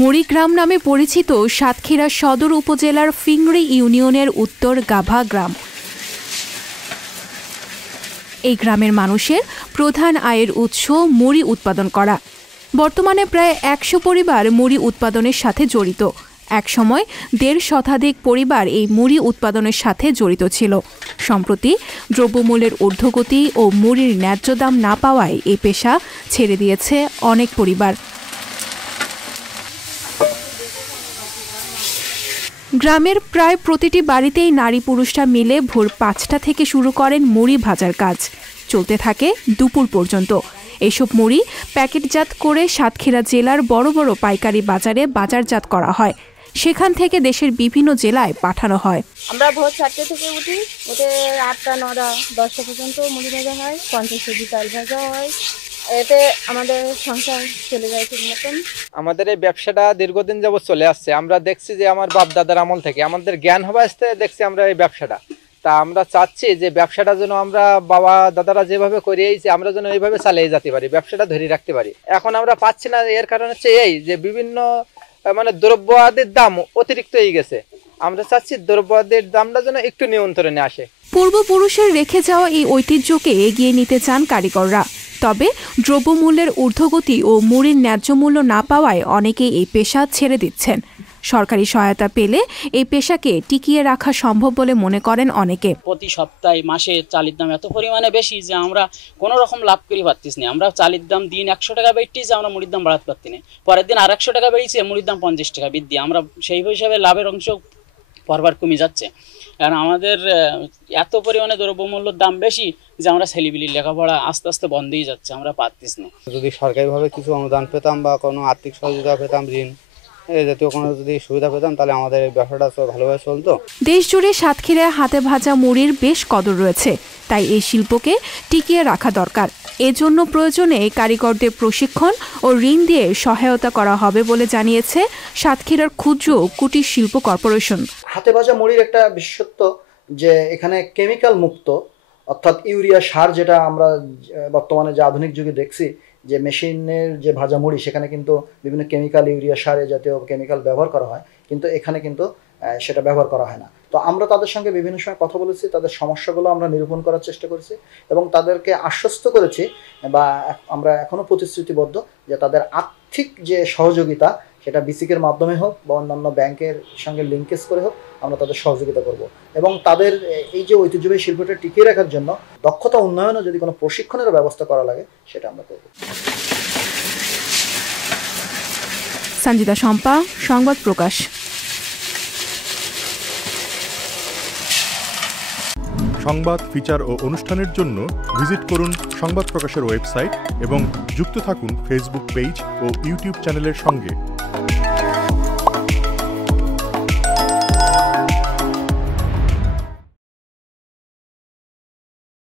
মুড়ি গ্রাম নামে পরিচিত সাতক্ষীরা সদর উপজেলার ফিংড়ি ইউনিয়নের উত্তর গাভা গ্রাম। এই গ্রামের মানুষের প্রধান আয়ের উৎস মুড়ি উৎপাদন করা। বর্তমানে প্রায় ১০০ পরিবার মুড়ি উৎপাদনের সাথে জড়িত। একসময় ১৫০ শতাধিক পরিবার এই মুড়ি উৎপাদনের সাথে জড়িত ছিল। সম্প্রতি দ্রব্যমূল্যের ঊর্ধ্বগতি ও মুড়ির ন্যায্য দাম না পাওয়ায় এই পেশা ছেড়ে দিয়েছে অনেক পরিবার। গ্রামের প্রায় প্রতিটি বাড়িতেই নারী পুরুষরা মিলে ভোর ৫টা থেকে শুরু করেন মুড়ি ভাজার কাজ, চলতে থাকে দুপুর পর্যন্ত। এসব মুড়ি প্যাকেটজাত করে সাতক্ষীরা জেলার বড় বড় পাইকারি বাজারে বাজারজাত করা হয়, সেখান থেকে দেশের বিভিন্ন জেলায় পাঠানো হয়। আমরা ভোর ৪টে থেকে উঠে ৮টা ৯টা ১০টা পর্যন্ত মুড়ি ভাজা হয়, ৫০ কেজি চাল ভাজা হয়। এতে আমাদের সংসার চলে যায় ঠিক মতন। আমাদের এই ব্যবসাটা দীর্ঘদিন যাবত চলে আসছে। আমরা দেখছি যে আমার বাপ দাদার আমল থেকে আমাদের জ্ঞান হওয়া আসতে দেখছি আমরা এই ব্যবসাটা। তা আমরা চাচ্ছি যে ব্যবসাটা যেন আমরা বাবা দাদারা যেভাবে করিয়েছি আমরা যেন এইভাবে চালিয়ে যেতে পারি, ব্যবসাটা ধরে রাখতে পারি। এখন আমরা পাচ্ছি না, এর কারণ হচ্ছে এই যে বিভিন্ন দ্রব্য আদির দাম অতিরিক্ত হয়ে গেছে। আমরা চাচ্ছি দ্রব্য আদির দামটা যেন একটু নিয়ন্ত্রণে আসে। পূর্বপুরুষের রেখে যাওয়া এই ঐতিহ্যকে এগিয়ে নিতে চান কারিগররা। তবে দ্রব্যমূল্যের ঊর্ধ্বগতি ও মুড়ির ন্যায্য মূল্য না পাওয়ায় অনেকেই এই পেশা ছেড়ে দিচ্ছেন। সরকারি সহায়তা পেলে এই পেশাকে টিকিয়ে রাখা সম্ভব বলে মনে করেন অনেকে। প্রতি সপ্তাহে মাসে চালের দাম এত পরিমাণে বেশি যে আমরা কোনো রকম লাভ করি পারতেছি না। আমরা চালের দাম দিন ১০০ টাকা বেড়েছি, আমরা মুড়ির দাম বাড়াতে পারছি না। পরের দিন আর ১০০ টাকা বেড়েছে, মুড়ির দাম ৫০ টাকা বৃদ্ধি। আমরা সেই হিসাবে লাভের অংশ পরবার কমে যাচ্ছে, কারণ আমাদের এত পরিমাণে দ্রব্যমূল্যের দাম বেশি যে আমরা ছেলেপিলির লেখাপড়া আস্তে আস্তে বন্ধই যাচ্ছে, আমরা পারতেছি না। যদি সরকারিভাবে কিছু অনুদান পেতাম বা কোনো আর্থিক সহযোগিতা পেতাম, ঋণ জাতীয় কোনো যদি সুবিধা পেতাম, তাহলে আমাদের এই ব্যবসাটা ভালোভাবে চলতো। দেশ জুড়ে সাতক্ষীরায় হাতে ভাজা মুড়ির বেশ কদর রয়েছে, তাই এই শিল্পকে টিকিয়ে রাখা দরকার। এজন্য প্রয়োজনে কারিগরদের প্রশিক্ষণ ও ঋণ দিয়ে সহায়তা করা হবে বলে জানিয়েছে সাতক্ষীরার ক্ষুদ্র কুটির শিল্প কর্পোরেশন। হাতে ভাজা মুড়ির একটা বিশেষত্ব যে এখানে কেমিক্যাল মুক্ত, অর্থাৎ ইউরিয়া সার, যেটা আমরা বর্তমানে যে আধুনিক যুগে দেখছি যে মেশিনের যে ভাজা মুড়ি সেখানে কিন্তু বিভিন্ন কেমিক্যাল, ইউরিয়া সার জাতীয় কেমিক্যাল ব্যবহার করা হয়, কিন্তু এখানে কিন্তু সেটা ব্যবহার করা হয় না। তো আমরা তাদের সঙ্গে বিভিন্ন সময় কথা বলেছি, তাদের সমস্যাগুলো আমরা নিরূপণ করার চেষ্টা করেছি এবং তাদেরকে আশ্বস্ত করেছি বা আমরা এখনও প্রতিশ্রুতিবদ্ধ যে তাদের আর্থিক যে সহযোগিতা সেটা বিসিকের মাধ্যমে হোক বা অন্যান্য ব্যাংকের সঙ্গে লিঙ্কেজ করে হোক, আমরা তাদের সহযোগিতা করব এবং তাদের এই যে ঐতিহ্যবাহী শিল্পটা টিকিয়ে রাখার জন্য দক্ষতা উন্নয়নে যদি কোনো প্রশিক্ষণের ব্যবস্থা করা লাগে সেটা আমরা করব। সঞ্জিতা শম্পা, সংবাদ প্রকাশ। সংবাদ, ফিচার ও অনুষ্ঠানের জন্য ভিজিট করুন সংবাদ প্রকাশের ওয়েবসাইট এবং যুক্ত থাকুন ফেসবুক পেজ ও ইউটিউব চ্যানেলের সঙ্গে।